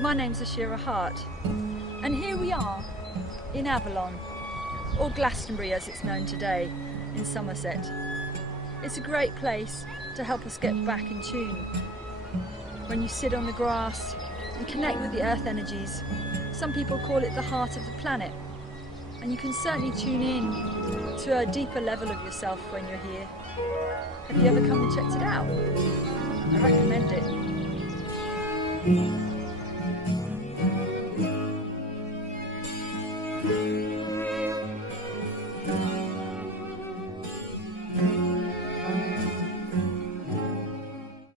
My name's Eeshi-Ra, and here we are in Avalon, or Glastonbury as it's known today, in Somerset. It's a great place to help us get back in tune. When you sit on the grass and connect with the earth energies, some people call it the heart of the planet, and you can certainly tune in to a deeper level of yourself when you're here. Have you ever come and checked it out? I recommend it.